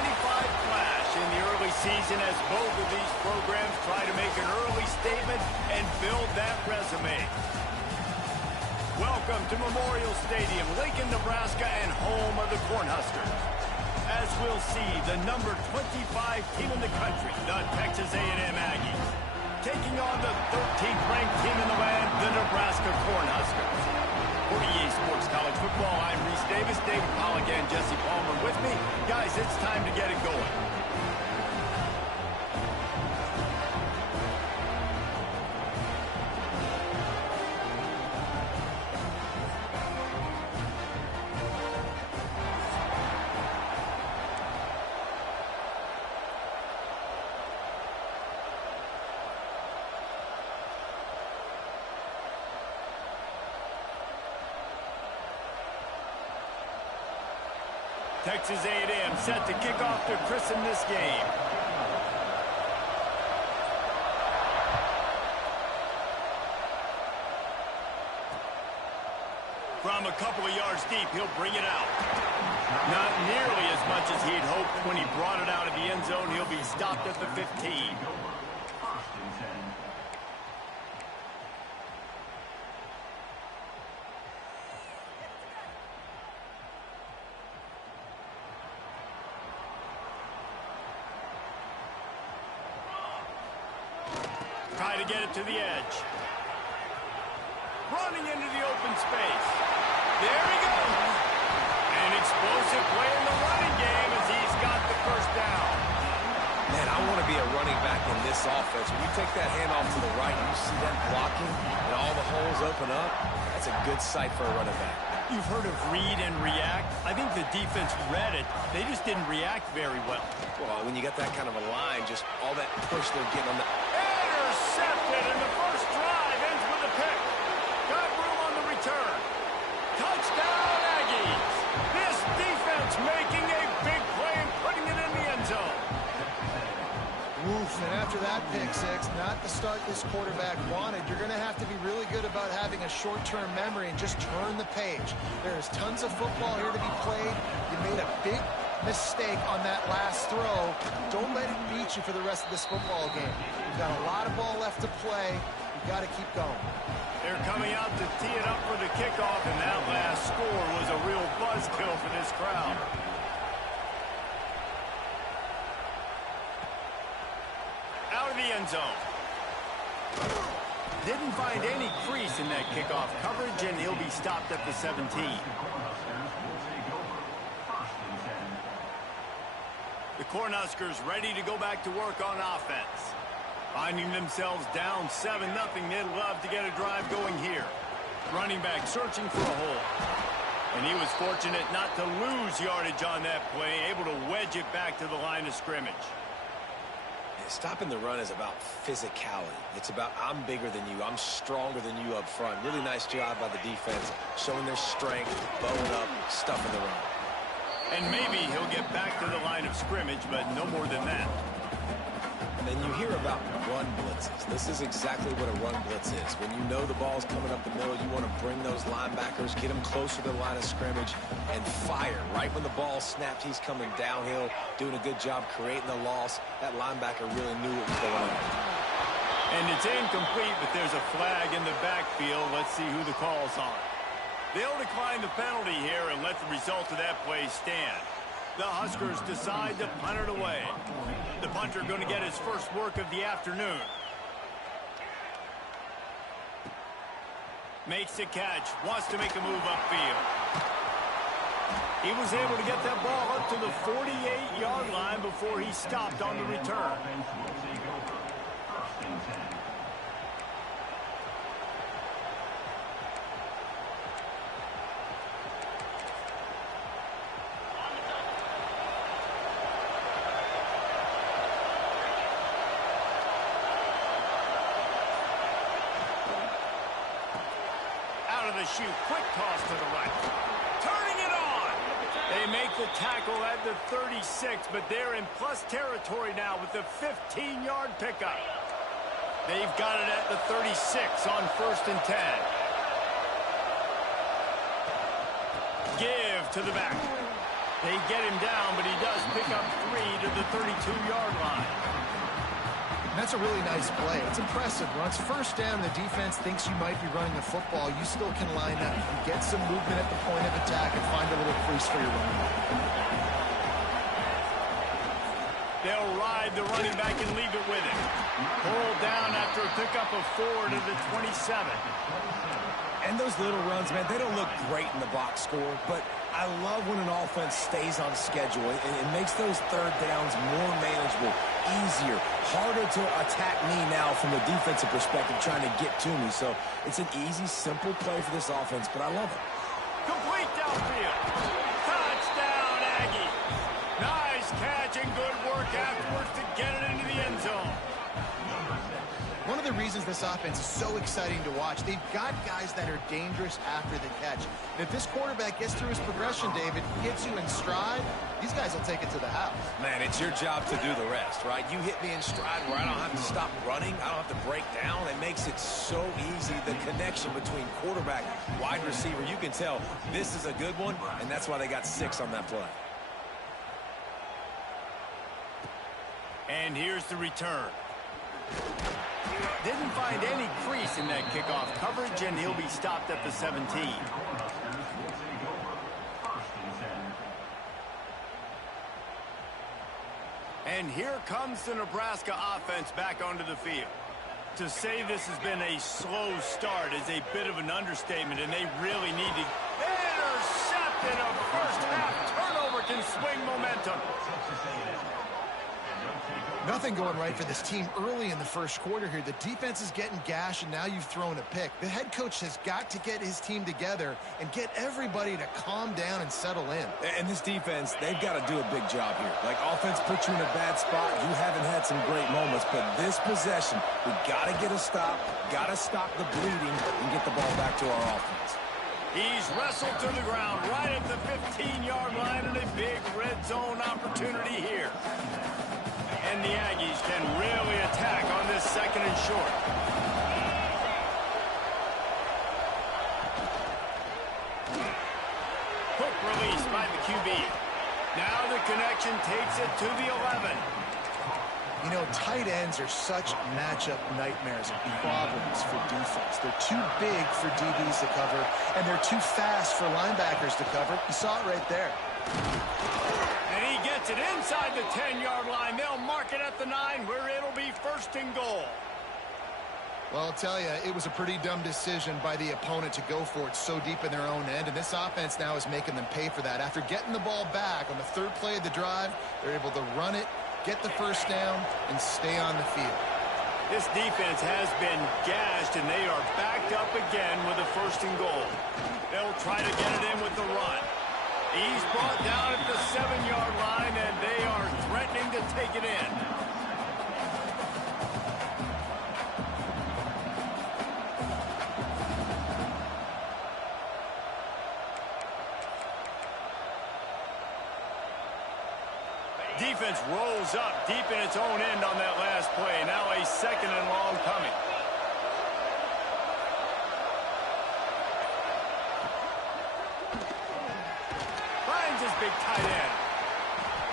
flash in the early season as both of these programs try to make an early statement and build that resume. Welcome to Memorial Stadium, Lincoln, Nebraska, and home of the Cornhuskers. As we'll see, the number 25 team in the country, the Texas A&M Aggies, taking on the 13th ranked team in the land, the Nebraska Cornhuskers. For EA Sports College Football, I'm Reese Davis, David Pollack, and Jesse Palmer with me. Guys, it's time to get it going. Texas A&M set to kick off to christen this game. From a couple of yards deep, he'll bring it out. Not nearly as much as he'd hoped when he brought it out of the end zone. He'll be stopped at the 15. Try to get it to the edge. Running into the open space. There he goes. An explosive play in the running game as he's got the first down. Man, I want to be a running back in this offense. When you take that handoff to the right and you see that blocking and all the holes open up, that's a good sight for a running back. You've heard of read and react. I think the defense read it. They just didn't react very well. Well, when you get that kind of a line, just all that push they're getting on the... Intercepted, and the first drive ends with a pick. Got room on the return. Touchdown, Aggies. This defense making a big play and putting it in the end zone. Oof, and after that pick six, not the start this quarterback wanted. You're going to have to be really good about having a short-term memory and just turn the page. There's tons of football here to be played. You made a big mistake on that last throw. Don't let it beat you for the rest of this football game. You've got a lot of ball left to play. You've got to keep going. They're coming out to tee it up for the kickoff, and that last score was a real buzzkill for this crowd. Out of the end zone. Didn't find any crease in that kickoff coverage, and he'll be stopped at the 17. The Cornhuskers ready to go back to work on offense. Finding themselves down 7-0, they'd love to get a drive going here. Running back searching for a hole. And he was fortunate not to lose yardage on that play, able to wedge it back to the line of scrimmage. Stopping the run is about physicality. It's about I'm bigger than you. I'm stronger than you up front. Really nice job by the defense, showing their strength, bowing up, stuffing the run. And maybe he'll get back to the line of scrimmage, but no more than that. And then you hear about run blitzes. This is exactly what a run blitz is. When you know the ball's coming up the middle, you want to bring those linebackers, get them closer to the line of scrimmage, and fire. Right when the ball snapped, he's coming downhill, doing a good job creating the loss. That linebacker really knew what was going on. And it's incomplete, but there's a flag in the backfield. Let's see who the call's on. They'll decline the penalty here and let the result of that play stand. The Huskers decide to punt it away. The punter going to get his first work of the afternoon. Makes the catch, wants to make a move upfield. He was able to get that ball up to the 48-yard line before he stopped on the return. Shoot, quick toss to the right. Turning it on. They make the tackle at the 36, but they're in plus territory now with the 15-yard pickup. They've got it at the 36 on 1st and 10. Give to the back. They get him down, but he does pick up 3 to the 32-yard line. And that's a really nice play. It's impressive. Once first down, the defense thinks you might be running the football. You still can line up. You can get some movement at the point of attack and find a little crease for your running back. They'll ride the running back and leave it with him. Pulled down after a pickup of 4 to the 27. And those little runs, man, they don't look great in the box score, but I love when an offense stays on schedule. It makes those third downs more manageable, easier, harder to attack me now from a defensive perspective trying to get to me. So it's an easy, simple play for this offense, but I love it. Complete downfield. Touchdown, Aggie. Nice catch and good work afterwards to get it into the end zone. One of the reasons this offense is so exciting to watch, they've got guys that are dangerous after the catch. And if this quarterback gets through his progression, David, gets you in stride, these guys will take it to the house. Man, it's your job to do the rest, right? You hit me in stride where I don't have to stop running. I don't have to break down. It makes it so easy. The connection between quarterback, wide receiver, you can tell this is a good one, and that's why they got 6 on that play. And here's the return. Didn't find any crease in that kickoff coverage, and he'll be stopped at the 17. And here comes the Nebraska offense back onto the field. To say this has been a slow start is a bit of an understatement, and they really need to intercepted. A first half turnover can swing momentum. Nothing going right for this team early in the first quarter here. The defense is getting gashed, and now you've thrown a pick. The head coach has got to get his team together and get everybody to calm down and settle in. And this defense, they've got to do a big job here. Like, offense puts you in a bad spot. You haven't had some great moments, but this possession, we got to get a stop, got to stop the bleeding, and get the ball back to our offense. He's wrestled to the ground right at the 15-yard line, and a big red zone opportunity here. And the Aggies can really attack on this 2nd and short. Quick release by the QB. Now the connection takes it to the 11. You know, tight ends are such matchup nightmares and problems for defense. They're too big for DBs to cover, and they're too fast for linebackers to cover. You saw it right there. And he gets it inside the 10-yard line. They'll mark it at the 9, where it'll be 1st and goal. Well, I'll tell you, it was a pretty dumb decision by the opponent to go for it so deep in their own end, and this offense now is making them pay for that. After getting the ball back on the 3rd play of the drive, they're able to run it, get the first down, and stay on the field. This defense has been gashed, and they are backed up again with a 1st and goal. They'll try to get it in with the run. He's brought down at the 7-yard line, and they are threatening to take it in. Defense rolls up deep in its own end on that last play. Now a 2nd and long coming. Finds his big tight end.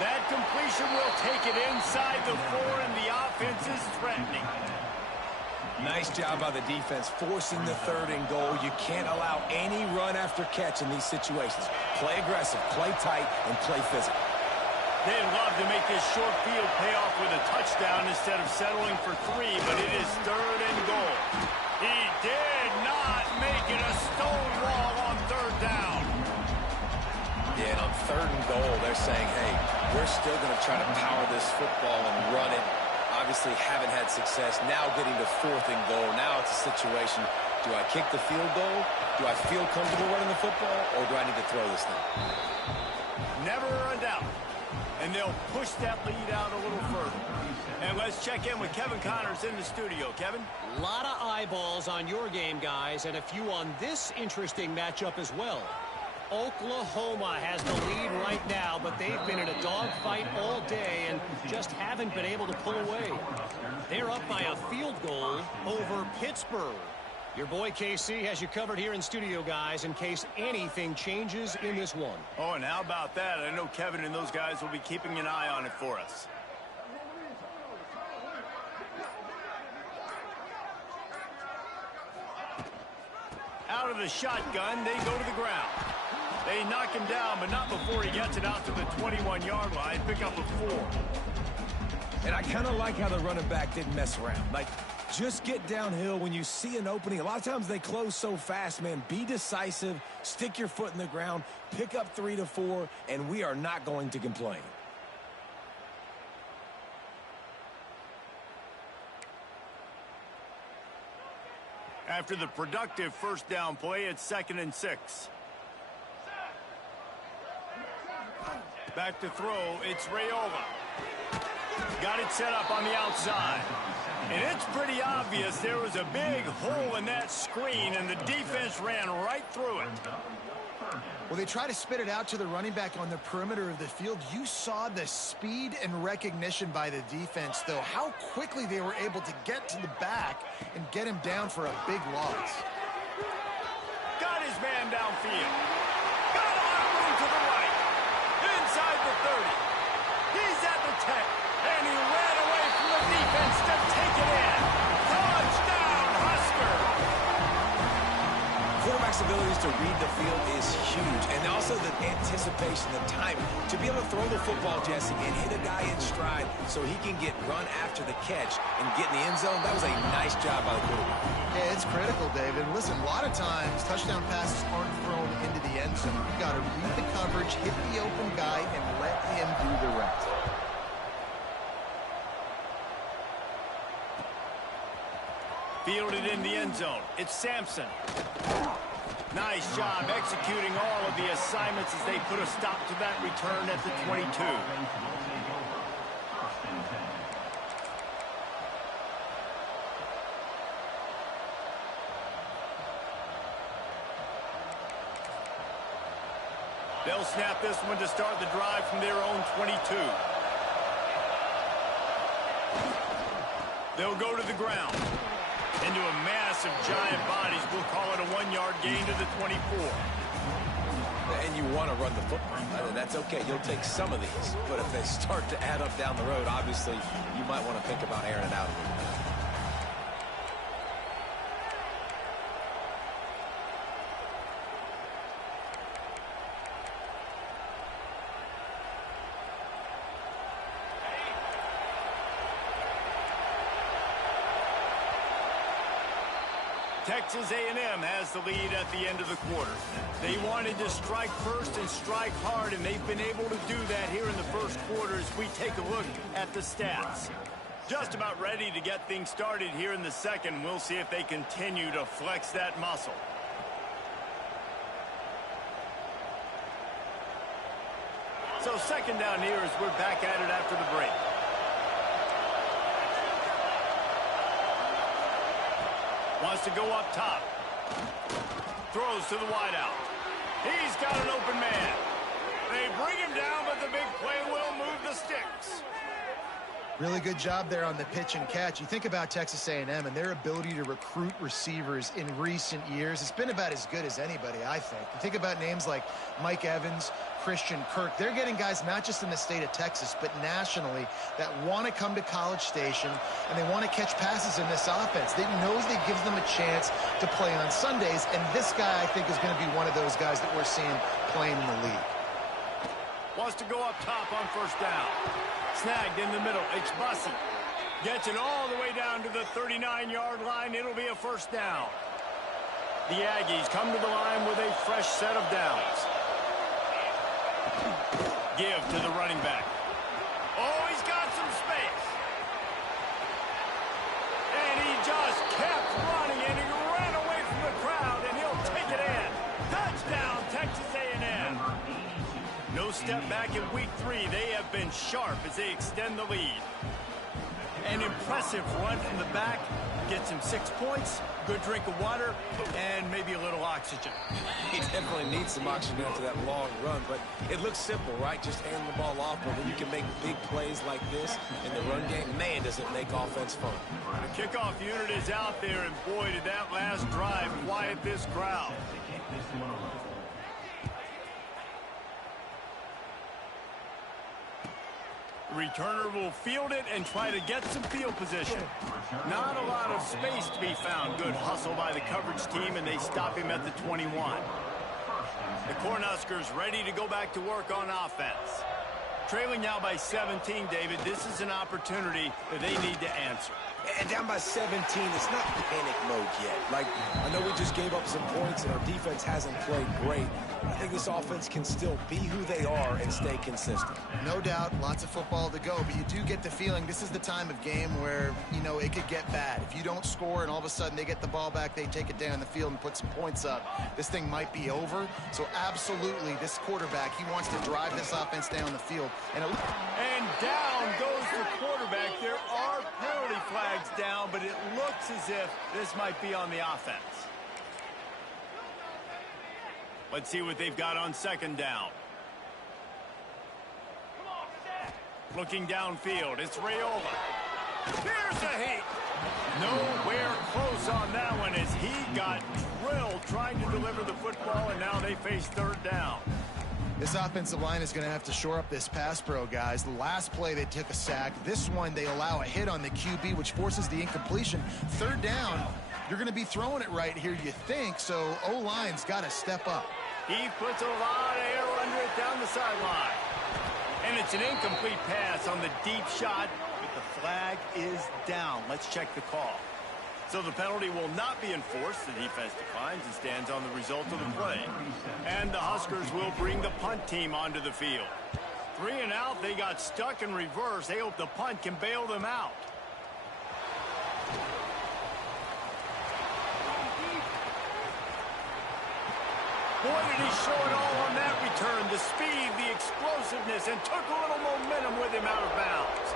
That completion will take it inside the 4, and the offense is threatening. Nice job by the defense forcing the 3rd and goal. You can't allow any run after catch in these situations. Play aggressive, play tight, and play physical. They'd love to make this short field pay off with a touchdown instead of settling for 3, but it is 3rd and goal. He did not make it a stonewall on 3rd down. Yeah, and on 3rd and goal, they're saying, hey, we're still going to try to power this football and run it. Obviously haven't had success. Now getting to 4th and goal. Now it's a situation, do I kick the field goal? Do I feel comfortable running the football, or do I need to throw this thing? Never a doubt. And they'll push that lead out a little further. And let's check in with Kevin Connors in the studio. Kevin? A lot of eyeballs on your game, guys, and a few on this interesting matchup as well. Oklahoma has the lead right now, but they've been in a dogfight all day and just haven't been able to pull away. They're up by a field goal over Pittsburgh. Your boy KC has you covered here in studio, guys, in case anything changes in this one. Oh, and how about that? I know Kevin and those guys will be keeping an eye on it for us. Out of the shotgun, they go to the ground. They knock him down, but not before he gets it out to the 21-yard line. Pick up a 4. And I kind of like how the running back didn't mess around. Like, just get downhill when you see an opening. A lot of times they close so fast, man. Be decisive, stick your foot in the ground, pick up 3 to 4, and we are not going to complain. After the productive first down play, it's 2nd and 6. Back to throw, it's Raiola. Got it set up on the outside. And it's pretty obvious there was a big hole in that screen, and the defense ran right through it. Well, they try to spit it out to the running back on the perimeter of the field. You saw the speed and recognition by the defense, though, how quickly they were able to get to the back and get him down for a big loss. Got his man downfield. Got a lot of room to the right. Inside the 30. He's at the 10. And he ran away from the defense to take it in. Touchdown, Husker! Quarterback's abilities to read the field is huge. And also the anticipation, the timing. To be able to throw the football, Jesse, and hit a guy in stride so he can get run after the catch and get in the end zone, that was a nice job by the quarterback. Yeah, it's critical, David. Listen, a lot of times touchdown passes aren't thrown into the end zone. You've got to read the coverage, hit the open guy, and let him do the rest. Fielded in the end zone. It's Sampson. Nice job executing all of the assignments as they put a stop to that return at the 22. They'll snap this one to start the drive from their own 22. They'll go to the ground. Into a mass of giant bodies. We'll call it a 1-yard gain to the 24. And you want to run the football. That's okay. You'll take some of these. But if they start to add up down the road, obviously, you might want to think about airing it out a little bit. Texas A&M has the lead at the end of the quarter. They wanted to strike first and strike hard, and they've been able to do that here in the first quarter as we take a look at the stats. Just about ready to get things started here in the second. We'll see if they continue to flex that muscle. So second down here as we're back at it after the break. Wants to go up top. Throws to the wideout. He's got an open man. They bring him down, but the big play will move the sticks. Really good job there on the pitch and catch. You think about Texas A&M and their ability to recruit receivers in recent years. It's been about as good as anybody, I think. You think about names like Mike Evans, Christian Kirk. They're getting guys not just in the state of Texas, but nationally that want to come to College Station and they want to catch passes in this offense. They knows they gives them a chance to play on Sundays, and this guy, I think, is going to be one of those guys that we're seeing playing in the league. Wants to go up top on first down. Snagged in the middle. It's Bussey. Gets it all the way down to the 39-yard line. It'll be a first down. The Aggies come to the line with a fresh set of downs. Give to the running back. Oh, he's got some space. And he just kept running, and he ran away from the crowd, and he'll take it in. Touchdown, Texas A&M. No step back in week 3. They have been sharp as they extend the lead. An impressive run from the back. Gets him 6 points. good drink of water, and maybe a little oxygen. He definitely needs some oxygen after that long run, but it looks simple, right? Just hand the ball off, but when you can make big plays like this in the run game, man, does it make offense fun. The kickoff unit is out there, and boy, did that last drive quiet this crowd. Returner will field it and try to get some field position. Not a lot of space to be found. Good hustle by the coverage team, and they stop him at the 21. The Cornhuskers ready to go back to work on offense. Trailing now by 17, David. This is an opportunity that they need to answer. And down by 17, it's not panic mode yet. Like, I know we just gave up some points and our defense hasn't played great. I think this offense can still be who they are and stay consistent. No doubt, lots of football to go, but you do get the feeling this is the time of game where, you know, it could get bad. If you don't score and all of a sudden they get the ball back, they take it down the field and put some points up, this thing might be over. So absolutely, this quarterback, he wants to drive this offense down the field. And down goes the quarterback. There are penalty flags down, but it looks as if this might be on the offense. Let's see what they've got on second down. Looking downfield, it's Raiola. There's a hit. Nowhere close on that one as he got drilled trying to deliver the football, and now they face third down. This offensive line is going to have to shore up this pass pro, guys. The last play, they took a sack. This one, they allow a hit on the QB, which forces the incompletion. Third down, you're going to be throwing it right here, you think, so O-line's got to step up. He puts a lot of air under it down the sideline. And it's an incomplete pass on the deep shot, but the flag is down. Let's check the call. So the penalty will not be enforced. The defense declines and stands on the result of the play. And the Huskers will bring the punt team onto the field. 3 and out, they got stuck in reverse. They hope the punt can bail them out. Boy, did he show it all on that return. The speed, the explosiveness, and took a little momentum with him out of bounds.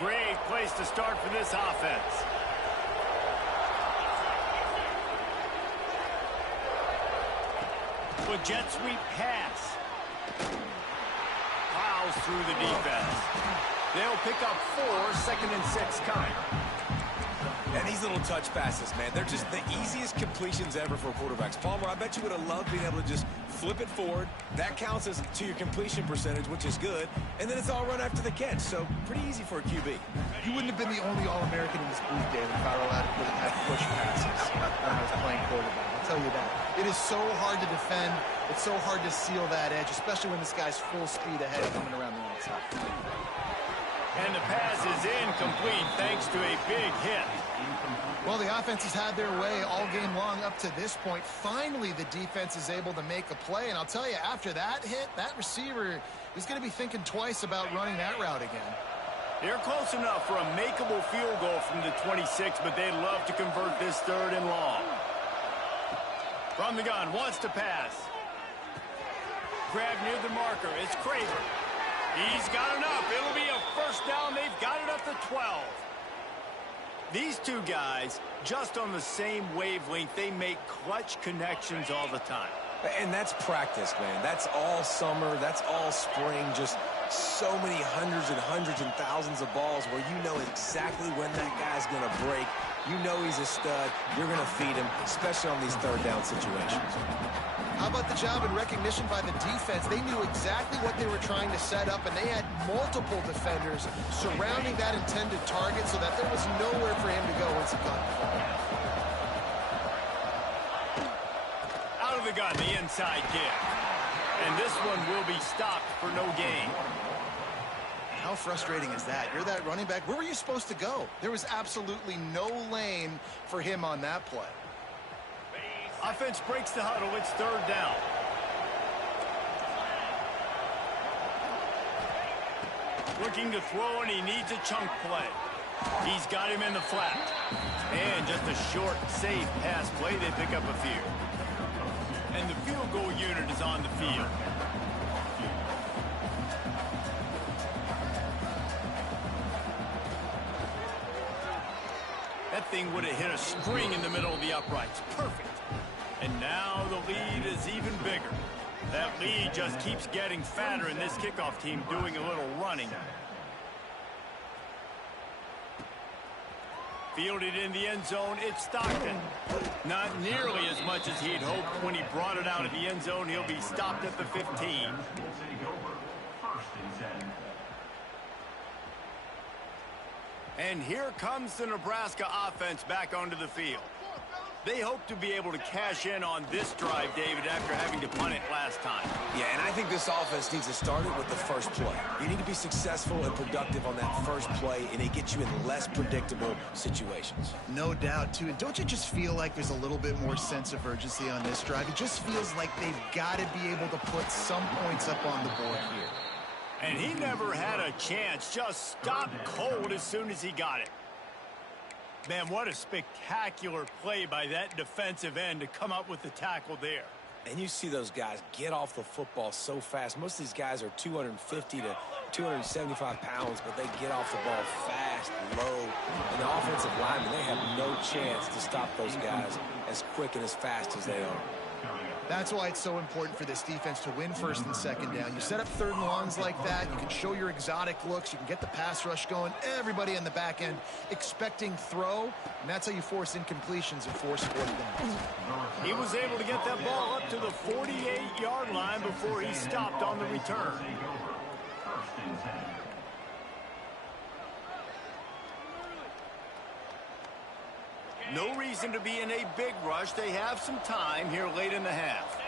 Great place to start for this offense. With jet sweep pass. Plows through the defense. They'll pick up 4, 2nd and 6 coming. And these little touch passes, man, they're just the easiest completions ever for quarterbacks. Palmer, I bet you would have loved being able to just flip it forward. That counts as to your completion percentage, which is good. And then it's all run after the catch, so pretty easy for a QB. You wouldn't have been the only All-American in this booth, David, if I were allowed to put it at push passes when I was playing quarterback. I'll tell you that. It is so hard to defend. It's so hard to seal that edge, especially when this guy's full speed ahead coming around the outside. And the pass is incomplete thanks to a big hit. Well, the offense has had their way all game long up to this point. Finally, the defense is able to make a play. And I'll tell you, after that hit, that receiver is going to be thinking twice about running that route again. They're close enough for a makeable field goal from the 26, but they'd love to convert this 3rd and long. From the gun, wants to pass. Grab near the marker. It's Craver. He's got enough. It'll be a first down. They've got it up to 12. These two guys, just on the same wavelength, they make clutch connections all the time. And that's practice, man. That's all summer. That's all spring. Just so many hundreds and thousands of balls where you know exactly when that guy's going to break. You know he's a stud. You're going to feed him, especially on these 3rd down situations. How about the job and recognition by the defense? They knew exactly what they were trying to set up, and they had multiple defenders surrounding that intended target so that there was nowhere for him to go once he caught the ball. Out of the gun, the inside kick. And this one will be stopped for no gain. How frustrating is that? You're that running back. Where were you supposed to go? There was absolutely no lane for him on that play. Offense breaks the huddle. It's 3rd down. Looking to throw, and he needs a chunk play. He's got him in the flat. And just a short, safe pass play. They pick up a few. And the field goal unit is on the field. thing would have hit a string in the middle of the uprights. Perfect. And now the lead is even bigger. That lead just keeps getting fatter, and this kickoff team doing a little running. Fielded in the end zone, it's Stockton. Not nearly as much as he'd hoped. When he brought it out of the end zone, he'll be stopped at the 15. And here comes the Nebraska offense back onto the field. They hope to be able to cash in on this drive, David, after having to punt it last time. Yeah, and I think this offense needs to start it with the first play. You need to be successful and productive on that first play, and it gets you in less predictable situations. No doubt, too. And don't you just feel like there's a little bit more sense of urgency on this drive? It just feels like they've got to be able to put some points up on the board here. And he never had a chance. Just stopped cold as soon as he got it. Man, what a spectacular play by that defensive end to come up with the tackle there. And you see those guys get off the football so fast. Most of these guys are 250 to 275 pounds, but they get off the ball fast, low. And the offensive linemen, they have no chance to stop those guys as quick and as fast as they are. That's why it's so important for this defense to win first and second down. You set up third and longs like that, you can show your exotic looks, you can get the pass rush going, everybody in the back end expecting throw, and that's how you force incompletions and force fourth downs. He was able to get that ball up to the 48-yard line before he stopped on the return. No reason to be in a big rush. They have some time here late in the half.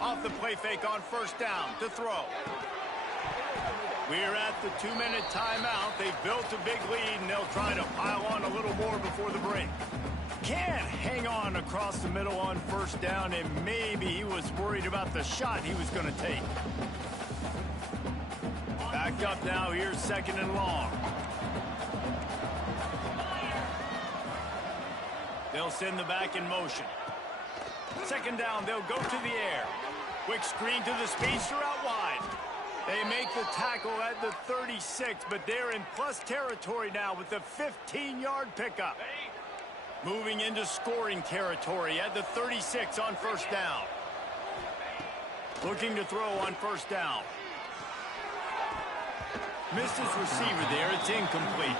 Off the play fake on first down to throw. We're at the 2-minute timeout. They've built a big lead, and they'll try to pile on a little more before the break. Can't hang on across the middle on first down, and maybe he was worried about the shot he was going to take. Back up now. Here's second and long. They'll send the back in motion. Second down, they'll go to the air. Quick screen to the speedster out wide. They make the tackle at the 36, but they're in plus territory now with the 15-yard pickup. Moving into scoring territory at the 36 on first down. Looking to throw on first down. Missed his receiver there. It's incomplete.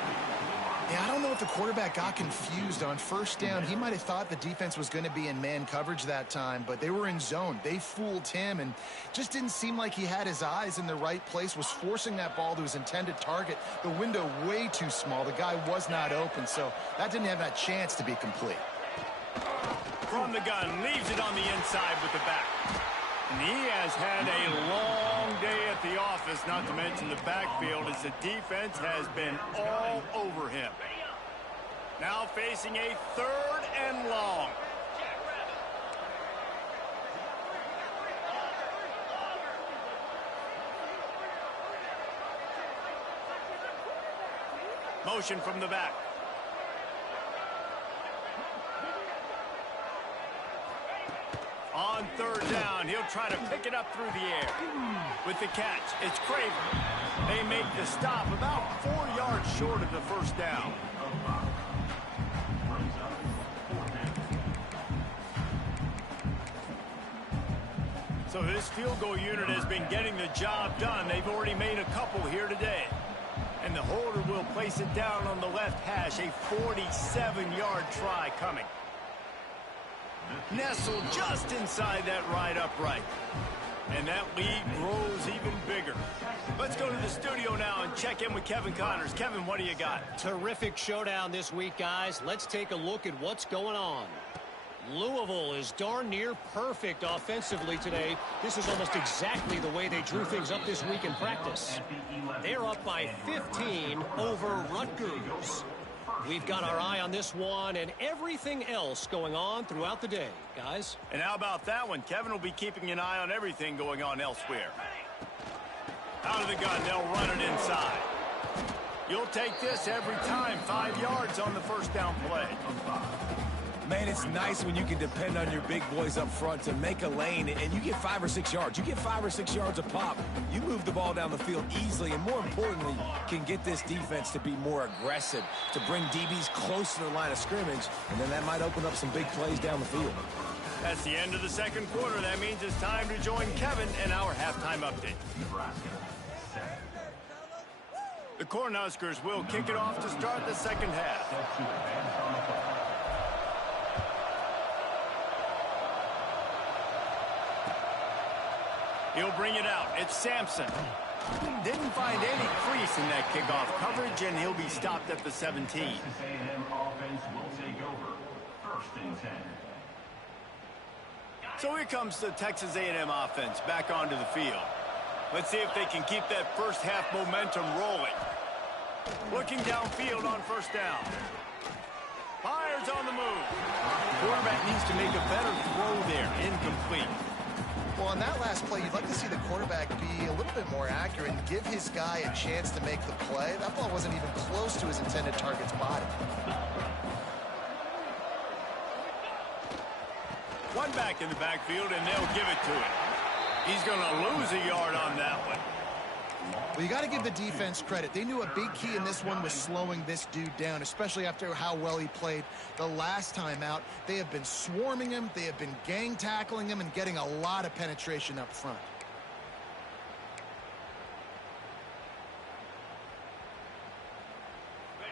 Yeah, I don't know if the quarterback got confused on first down. He might have thought the defense was going to be in man coverage that time, but they were in zone. They fooled him, and just didn't seem like he had his eyes in the right place, was forcing that ball to his intended target. The window way too small. The guy was not open, so that didn't have that chance to be complete. From the gun, leaves it on the inside with the back. And he has had a long day at the office, not to mention the backfield, as the defense has been all over him. Now facing a third and long. Motion from the back. On third down, he'll try to pick it up through the air. With the catch, it's Craven. They make the stop about 4 yards short of the first down. So this field goal unit has been getting the job done. They've already made a couple here today. And the holder will place it down on the left hash. A 47-yard try coming. Nestled just inside that right upright. And that lead grows even bigger. Let's go to the studio now and check in with Kevin Connors. Kevin, what do you got? Terrific showdown this week, guys. Let's take a look at what's going on. Louisville is darn near perfect offensively today. This is almost exactly the way they drew things up this week in practice. They're up by 15 over Rutgers. We've got our eye on this one and everything else going on throughout the day, guys. And how about that one? Kevin will be keeping an eye on everything going on elsewhere. Out of the gun, they'll run it inside. You'll take this every time. 5 yards on the first down play. Man, it's nice when you can depend on your big boys up front to make a lane, and you get 5 or 6 yards. You get 5 or 6 yards a pop. You move the ball down the field easily, and more importantly, can get this defense to be more aggressive, to bring DBs close to the line of scrimmage, and then that might open up some big plays down the field. That's the end of the second quarter. That means it's time to join Kevin in our halftime update. The Cornhuskers will kick it off to start the second half. He'll bring it out. It's Sampson. Didn't find any crease in that kickoff coverage, and he'll be stopped at the 17. Texas A&M offense will take over. 1st and 10. So here comes the Texas A&M offense back onto the field. Let's see if they can keep that first half momentum rolling. Looking downfield on first down. Fires on the move. Quarterback needs to make a better throw there. Incomplete. Well, on that last play, you'd like to see the quarterback be a little bit more accurate and give his guy a chance to make the play. That ball wasn't even close to his intended target's body. One back in the backfield, and they'll give it to him. He's going to lose a yard on that one. Well, you got to give the defense credit. They knew a big key in this one was slowing this dude down, especially after how well he played the last time out. They have been swarming him. They have been gang tackling him and getting a lot of penetration up front.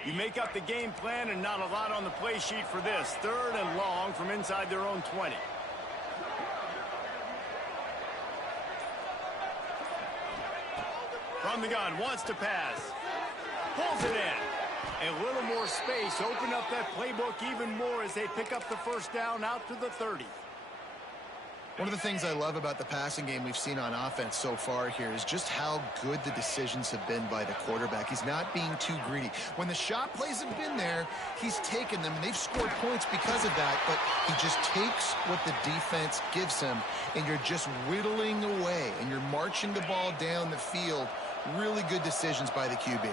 You make up the game plan and not a lot on the play sheet for this. 3rd and long from inside their own 20. From the gun, wants to pass. Pulls it in. A little more space. Open up that playbook even more as they pick up the first down out to the 30. One of the things I love about the passing game we've seen on offense so far here is just how good the decisions have been by the quarterback. He's not being too greedy. When the shot plays have been there, he's taken them, and they've scored points because of that, but he just takes what the defense gives him, and you're just whittling away, and you're marching the ball down the field. Really good decisions by the QB.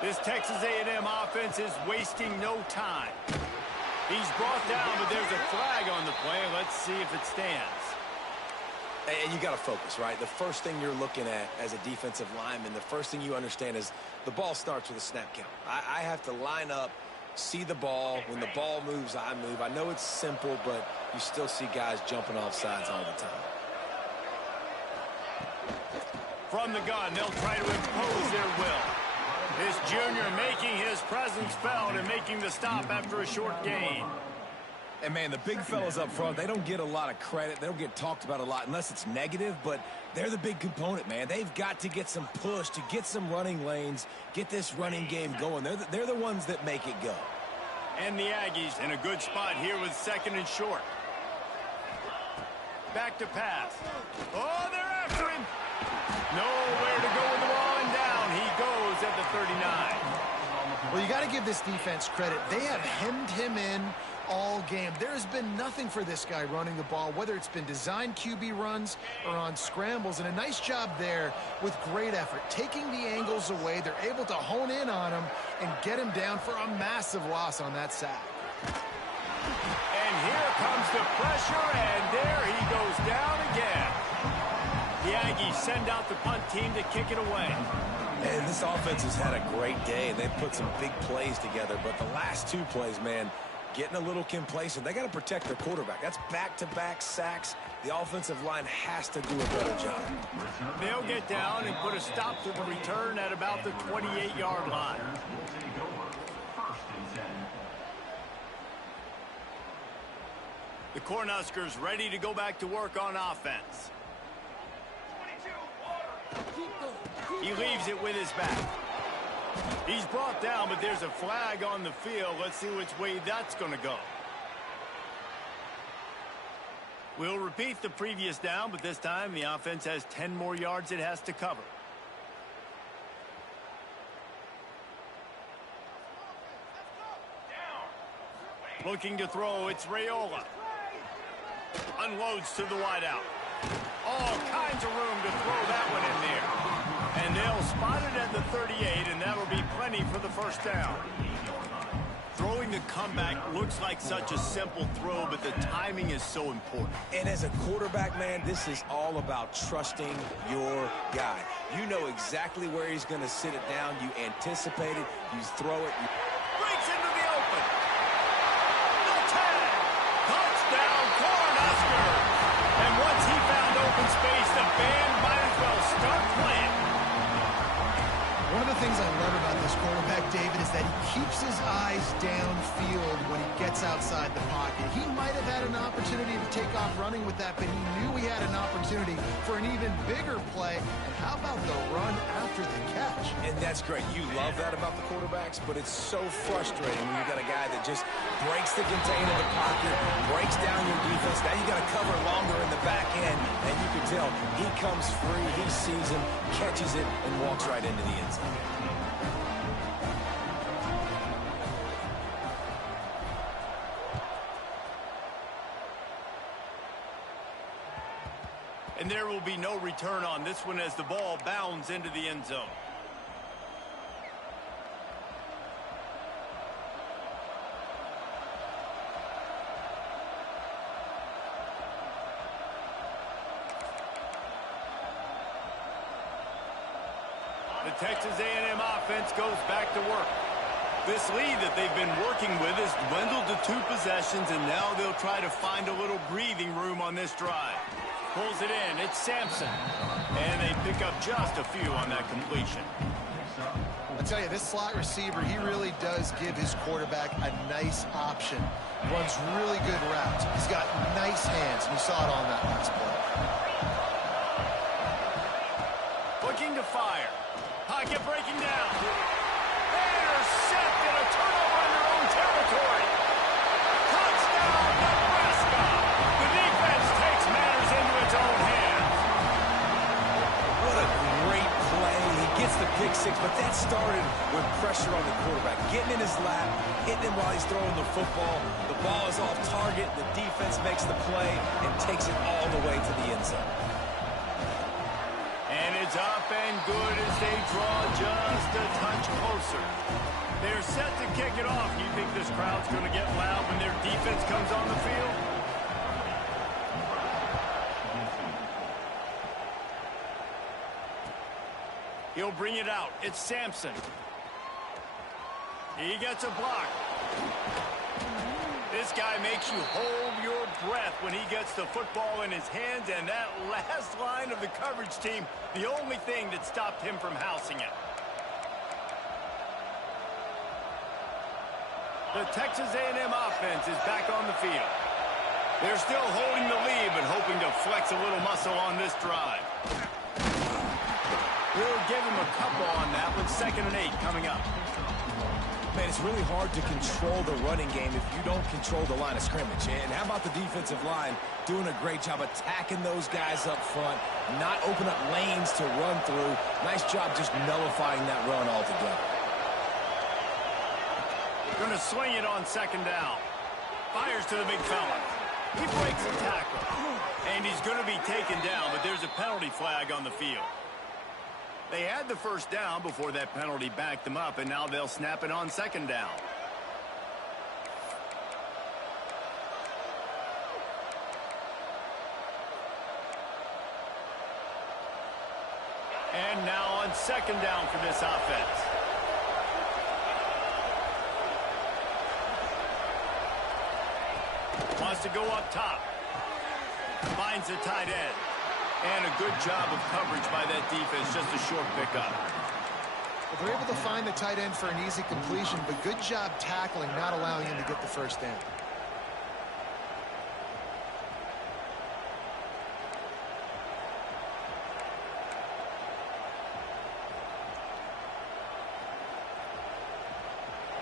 This Texas A&M offense is wasting no time. He's brought down, but there's a flag on the play. Let's see if it stands. And you got to focus, right? The first thing you're looking at as a defensive lineman, the first thing you understand is the ball starts with a snap count. I have to line up, see the ball. When the ball moves, I move. I know it's simple, but you still see guys jumping off sides all the time. From the gun, they'll try to impose their will. This junior making his presence felt and making the stop after a short gain. And, man, the big fellas up front, they don't get a lot of credit. They don't get talked about a lot unless it's negative, but they're the big component, man. They've got to get some push, to get some running lanes, get this running game going. They're the ones that make it go. And the Aggies in a good spot here with 2nd and short. Back to pass. Oh, they're after him. Nowhere to go with the ball, and down he goes at the 39. Well, you got to give this defense credit. They have hemmed him in all game. There has been nothing for this guy running the ball, whether it's been designed QB runs or on scrambles, and a nice job there with great effort. Taking the angles away, they're able to hone in on him and get him down for a massive loss on that sack. And here comes the pressure, and there he goes down again. The Aggies send out the punt team to kick it away. And this offense has had a great day, and they've put some big plays together, but the last 2 plays, man, getting a little complacent. They got to protect their quarterback. That's back-to-back sacks. The offensive line has to do a better job. They'll get down and put a stop to the return at about the 28-yard line. The Cornhuskers ready to go back to work on offense. He leaves it with his back. He's brought down, but there's a flag on the field. Let's see which way that's going to go. We'll repeat the previous down, but this time the offense has 10 more yards it has to cover. Looking to throw, it's Raiola. Unloads to the wideout. All kinds of room to throw that one in there. And they'll spot it at the 38, and that'll be plenty for the first down. Throwing the the comeback looks like such a simple throw, but the timing is so important. And as a quarterback, man, this is all about trusting your guy. You know exactly where he's going to sit it down. You anticipate it. You throw it. Breaks into the open. No tag. Touchdown, Cornhuskers. And once he found open space, the band might as well start playing. One of the things I love about this quarterback, David, is that he keeps his eyes downfield when he gets outside the pocket. He might have had an opportunity to take off running with that, but he knew he had an opportunity for an even bigger play. And how about the run after the catch? And that's great. You love that about the quarterbacks, but it's so frustrating when you got a guy that just breaks the contain of the pocket, breaks down your defense. Now you got to cover longer in the back end, and you can tell he comes free, he sees him, catches it, and walks right into the end zone. And there will be no return on this one as the ball bounds into the end zone. The Texas A&M offense goes back to work. This lead that they've been working with has dwindled to 2 possessions, and now they'll try to find a little breathing room on this drive. Pulls it in. It's Sampson. And they pick up just a few on that completion. I tell you, this slot receiver, he really does give his quarterback a nice option. Runs really good routes. He's got nice hands, and you saw it on that last play. Looking to fire. Pocket breaking down. Intercepted, a turnover in their own territory. Touchdown, Nebraska. The defense takes matters into its own hands. What a great play. He gets the pick six, but that started with pressure on the quarterback. Getting in his lap, hitting him while he's throwing the football. The ball is off target. The defense makes the play and takes it all the way to the end zone. And it's up and good as they draw just a touch closer. They're set to kick it off. You think this crowd's going to get loud when their defense comes on the field? He'll bring it out. It's Sampson. He gets a block. This guy makes you hold your breath when he gets the football in his hands, and that last line of the coverage team, the only thing that stopped him from housing it. The Texas A&M offense is back on the field. They're still holding the lead, but hoping to flex a little muscle on this drive. We'll give him a couple on that with 2nd and 8 coming up. Man, it's really hard to control the running game if you don't control the line of scrimmage. And how about the defensive line doing a great job attacking those guys up front, not open up lanes to run through. Nice job just nullifying that run altogether. Going to swing it on 2nd down. Fires to the big fella. He breaks the tackle. And he's going to be taken down, but there's a penalty flag on the field. They had the first down before that penalty backed them up, and now they'll snap it on 2nd down. And now on 2nd down for this offense. Wants to go up top. Finds the tight end. And a good job of coverage by that defense, just a short pickup. Well, they're able to find the tight end for an easy completion, but good job tackling, not allowing him to get the first down.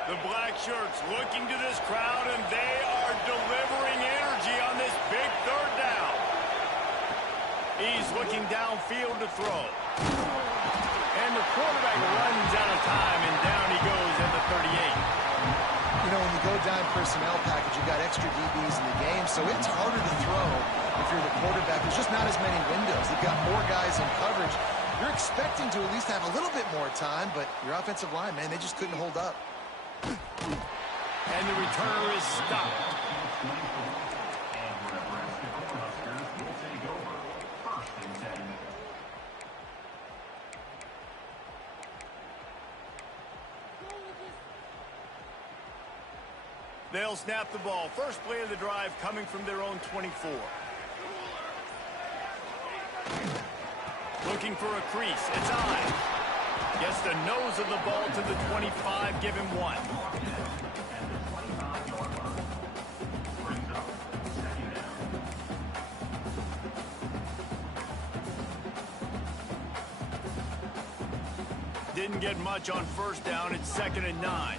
The black shirts looking to this crowd, and they are delivering energy on this big 3rd down. He's looking downfield to throw. And the quarterback runs out of time, and down he goes at the 38. You know, when you go dime personnel package, you've got extra DBs in the game, so it's harder to throw if you're the quarterback. There's just not as many windows. You've got more guys in coverage. You're expecting to at least have a little bit more time, but your offensive line, man, they just couldn't hold up. And the returner is stopped. And the Nebraska Cornhuskers will take over. 1st and 10. They'll snap the ball. First play of the drive coming from their own 24. Looking for a crease. It's high. Gets the nose of the ball to the 25. Give him 1. Didn't get much on first down. It's 2nd and 9.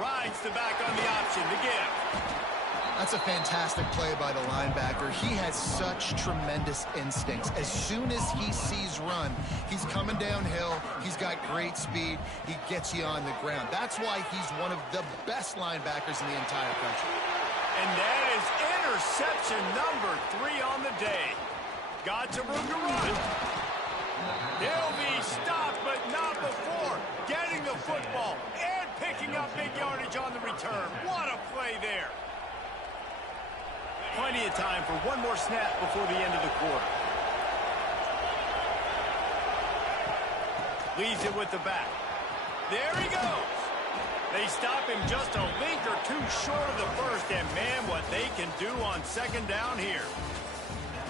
Rides the back on the option. The give. That's a fantastic play by the linebacker. He has such tremendous instincts. As soon as he sees run, he's coming downhill. He's got great speed. He gets you on the ground. That's why he's one of the best linebackers in the entire country. And that is interception number 3 on the day. Got some room to run. He'll be stopped, but not before getting the football and picking up big yardage on the return. What a play there. Plenty of time for one more snap before the end of the quarter. Leaves it with the back. There he goes. They stop him just a link or two short of the first, and man, what they can do on 2nd down here.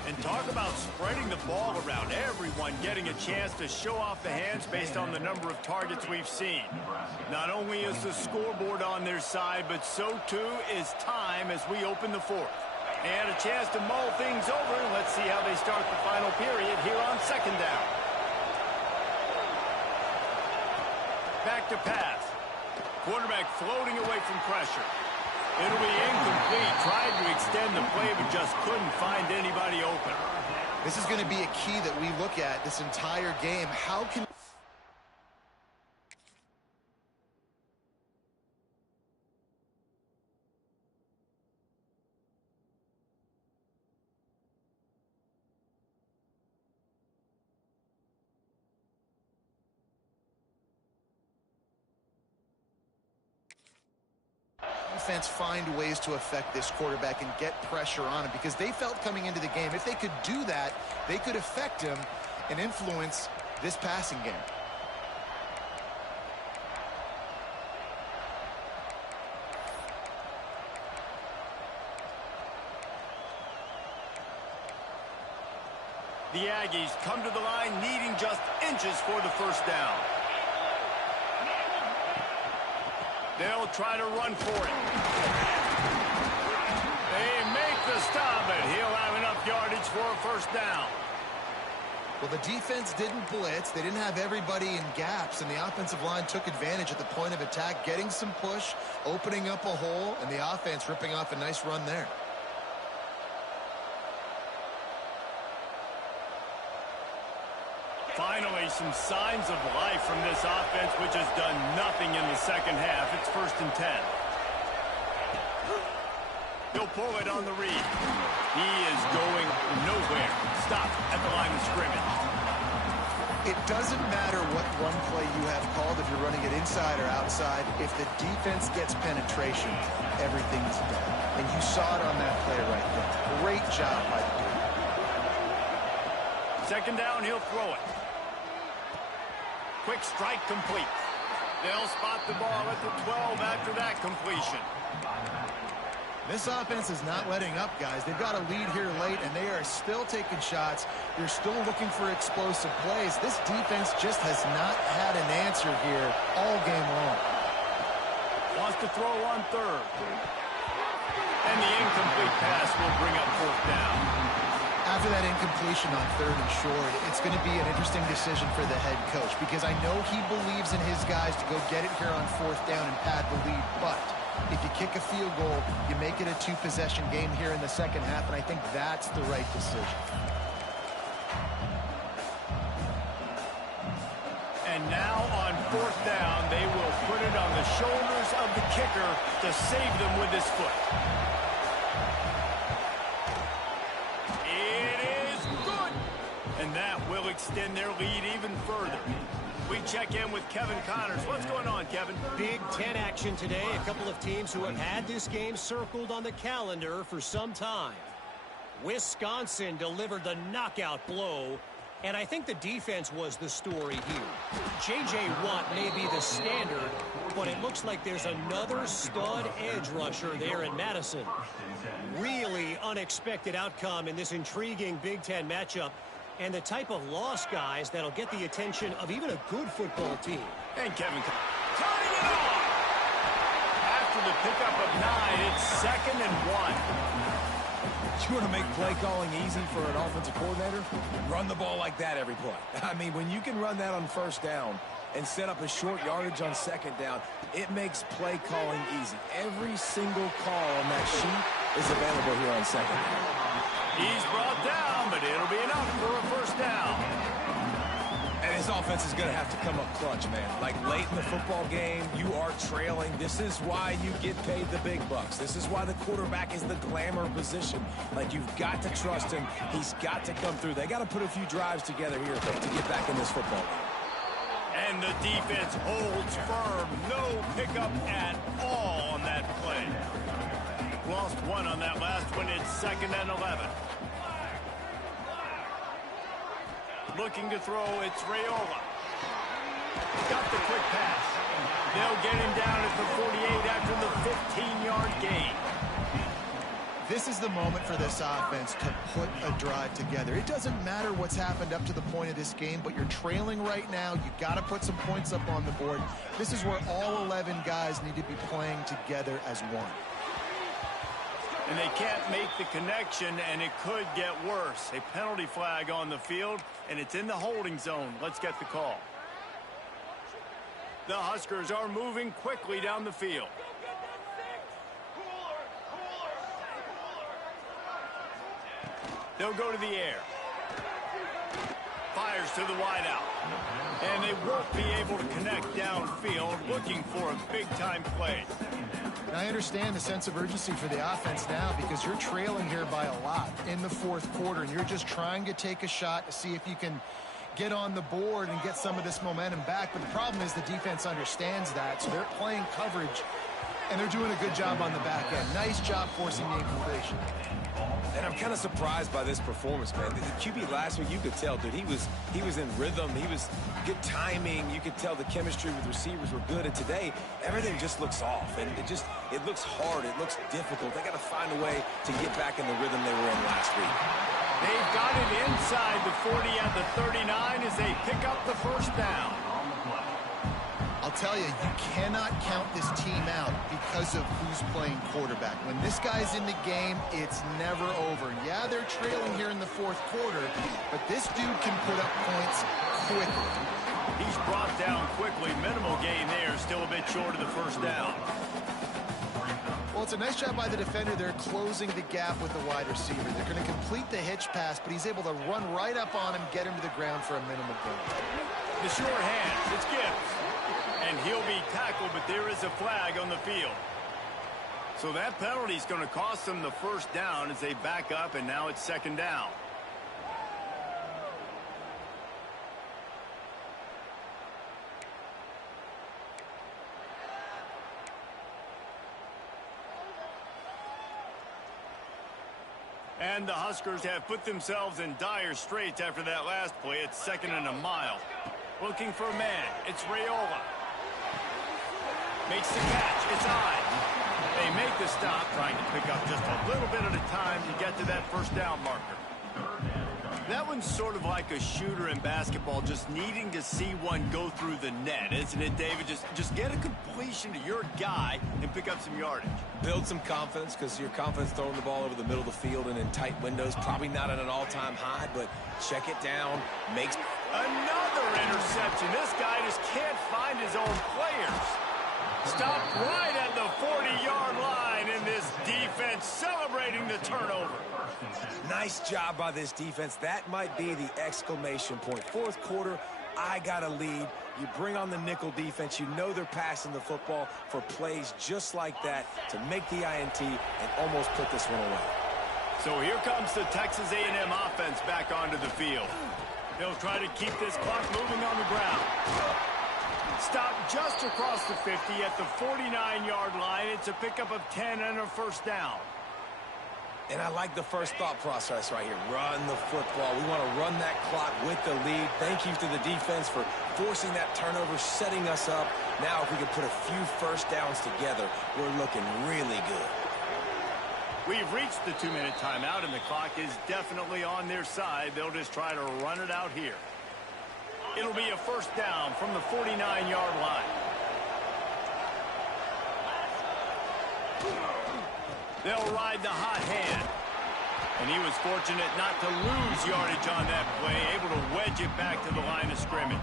And talk about spreading the ball around. Everyone getting a chance to show off the hands based on the number of targets we've seen. Not only is the scoreboard on their side, but so too is time as we open the 4th. And a chance to mull things over. Let's see how they start the final period here on 2nd down. Back to pass. Quarterback floating away from pressure. It'll be incomplete. Tried to extend the play, but just couldn't find anybody open. This is going to be a key that we look at this entire game. How can defense find ways to affect this quarterback and get pressure on him? Because they felt coming into the game, if they could do that, they could affect him and influence this passing game. The Aggies come to the line needing just inches for the 1st down. They'll try to run for it. They make the stop, but he'll have enough yardage for a 1st down. Well, the defense didn't blitz. They didn't have everybody in gaps, and the offensive line took advantage at the point of attack, getting some push, opening up a hole, and the offense ripping off a nice run there. Finally, some signs of life from this offense, which has done nothing in the 2nd half. It's 1st and 10. He'll pull it on the read. He is going nowhere. Stop at the line of scrimmage. It doesn't matter what run play you have called, if you're running it inside or outside. If the defense gets penetration, everything's done. And you saw it on that play right there. Great job by the dude. 2nd down, he'll throw it. Quick strike complete. They'll spot the ball at the 12 after that completion. This offense is not letting up, guys. They've got a lead here late, and they are still taking shots. They're still looking for explosive plays. This defense just has not had an answer here all game long. Wants to throw on 3rd. And the incomplete pass will bring up 4th down. After that incompletion on 3rd and short, it's going to be an interesting decision for the head coach, because I know he believes in his guys to go get it here on 4th down and pad the lead, but if you kick a field goal, you make it a 2-possession game here in the 2nd half, and I think that's the right decision. And now on 4th down, they will put it on the shoulders of the kicker to save them with his foot. It is good. And that will extend their lead even further. We check in with Kevin Connors. What's going on, Kevin? Big Ten action today. A couple of teams who have had this game circled on the calendar for some time. Wisconsin delivered the knockout blow, and I think the defense was the story here. J.J. Watt may be the standard, but it looks like there's another stud edge rusher there in Madison. Really unexpected outcome in this intriguing Big Ten matchup, and the type of loss, guys, that'll get the attention of even a good football team. And Kevin turning it on! After the pickup of 9, it's 2nd and 1. You want to make play calling easy for an offensive coordinator? Run the ball like that every play. I mean, when you can run that on first down and set up a short yardage on second down, it makes play calling easy. Every single call on that sheet is available here on second down. He's brought down, but it'll be enough for a first down. And his offense is going to have to come up clutch, man. Like late in the football game, you are trailing. This is why you get paid the big bucks. This is why the quarterback is the glamour position. Like, you've got to trust him. He's got to come through. They got to put a few drives together here to get back in this football game. And the defense holds firm. No pickup at all on that play. Lost 1 on that last one. It's 2nd and 11. Looking to throw, it's Raiola. Got the quick pass. They'll get him down at the 48 after the 15-yard gain. This is the moment for this offense to put a drive together. It doesn't matter what's happened up to the point of this game, but you're trailing right now. You got to put some points up on the board. This is where all 11 guys need to be playing together as one. And they can't make the connection, and it could get worse. A penalty flag on the field, and it's in the holding zone. Let's get the call. The Huskers are moving quickly down the field. They'll go to the air. Fires to the wideout. And they won't be able to connect downfield, looking for a big-time play. And I understand the sense of urgency for the offense now because you're trailing here by a lot in the fourth quarter, and you're just trying to take a shot to see if you can get on the board and get some of this momentum back. But the problem is the defense understands that, so they're playing coverage, and they're doing a good job on the back end. Nice job forcing the incompletion. And I'm kind of surprised by this performance, man. The QB last week, you could tell, dude, he was in rhythm. He was good timing. You could tell the chemistry with receivers were good. And today, everything just looks off. And it looks hard. It looks difficult. They got to find a way to get back in the rhythm they were in last week. They've got it inside the 40 at the 39 as they pick up the first down. I'll tell you, you cannot count this team out because of who's playing quarterback. When this guy's in the game, it's never over. Yeah, they're trailing here in the fourth quarter, but this dude can put up points quickly. He's brought down quickly. Minimal gain there, still a bit short of the first down. Well, it's a nice job by the defender. They're closing the gap with the wide receiver. They're going to complete the hitch pass, but he's able to run right up on him, get him to the ground for a minimal gain. The short hands, it's Gibbs. And he'll be tackled, but there is a flag on the field. So that penalty is going to cost them the first down as they back up, and now it's 2nd down. And the Huskers have put themselves in dire straits after that last play. It's 2nd and a mile. Looking for a man. It's Raiola. Makes the catch. It's on. They make the stop, trying to pick up just a little bit at a time to get to that first down marker. That one's sort of like a shooter in basketball, just needing to see one go through the net, isn't it, David? Just get a completion to your guy and pick up some yardage. Build some confidence, because your confidence throwing the ball over the middle of the field and in tight windows, probably not at an all-time high, but check it down, makes... Another interception. This guy just can't find his own players. Stopped right at the 40-yard line, and this defense celebrating the turnover. Nice job by this defense. That might be the exclamation point. Fourth quarter, I got a lead. You bring on the nickel defense. You know they're passing the football for plays just like that to make the INT and almost put this one away. So here comes the Texas A&M offense back onto the field. They'll try to keep this clock moving on the ground. Stop just across the 50 at the 49-yard line. It's a pickup of 10 and a first down. And I like the first thought process right here. Run the football. We want to run that clock with the lead. Thank you to the defense for forcing that turnover, setting us up. Now if we can put a few first downs together, we're looking really good. We've reached the 2-minute timeout, and the clock is definitely on their side. They'll just try to run it out here. It'll be a first down from the 49-yard line. They'll ride the hot hand. And he was fortunate not to lose yardage on that play, able to wedge it back to the line of scrimmage.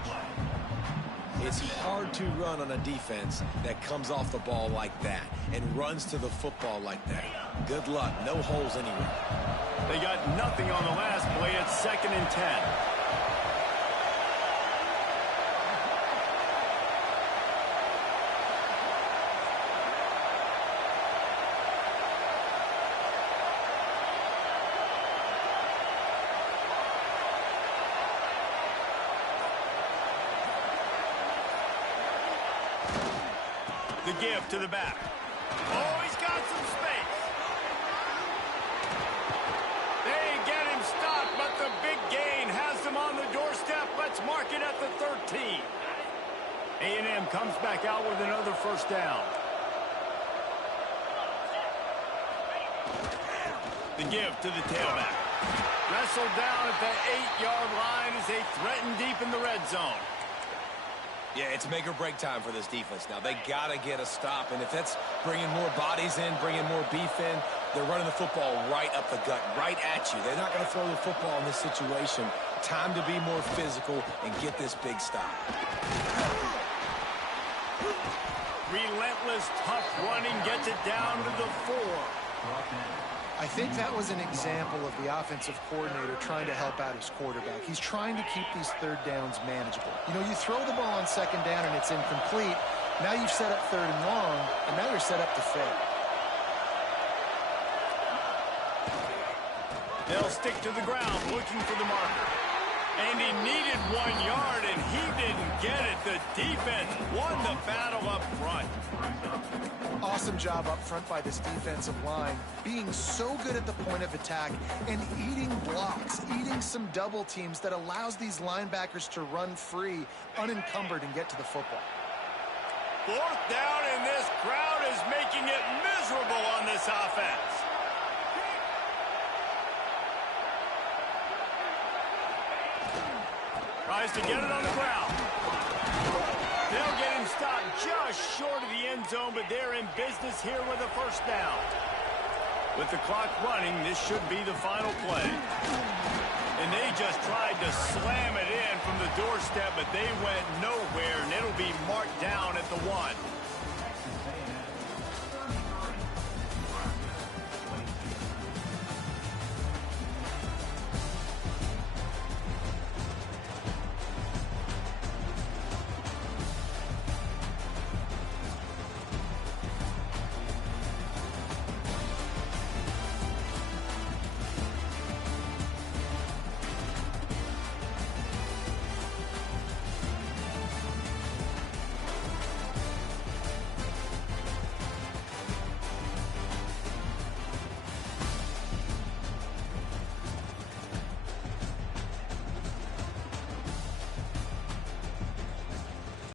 It's hard to run on a defense that comes off the ball like that and runs to the football like that. Good luck. No holes anywhere. They got nothing on the last play. It's 2nd and 10. The give to the back. Oh, he's got some space. They get him stopped, but the big gain has him on the doorstep. Let's mark it at the 13. A&M comes back out with another first down. The give to the tailback. Wrestled down at the 8-yard line as they threaten deep in the red zone. Yeah, it's make or break time for this defense now. They got to get a stop, and if that's bringing more bodies in, bringing more beef in, they're running the football right up the gut, right at you. They're not going to throw the football in this situation. Time to be more physical and get this big stop. Relentless, tough running gets it down to the 4. I think that was an example of the offensive coordinator trying to help out his quarterback. He's trying to keep these third downs manageable. You know, you throw the ball on 2nd down and it's incomplete. Now you've set up 3rd and long, and now you're set up to fail. They'll stick to the ground looking for the marker. And he needed 1 yard, and he didn't get it. The defense won the battle up front. Awesome job up front by this defensive line, being so good at the point of attack and eating blocks, eating some double teams that allows these linebackers to run free, unencumbered, and get to the football. 4th down, and this crowd is making it miserable on this offense. Tries to get it on the ground. They'll get him stopped just short of the end zone, but they're in business here with a first down. With the clock running, this should be the final play. And they just tried to slam it in from the doorstep, but they went nowhere, and it'll be marked down at the 1.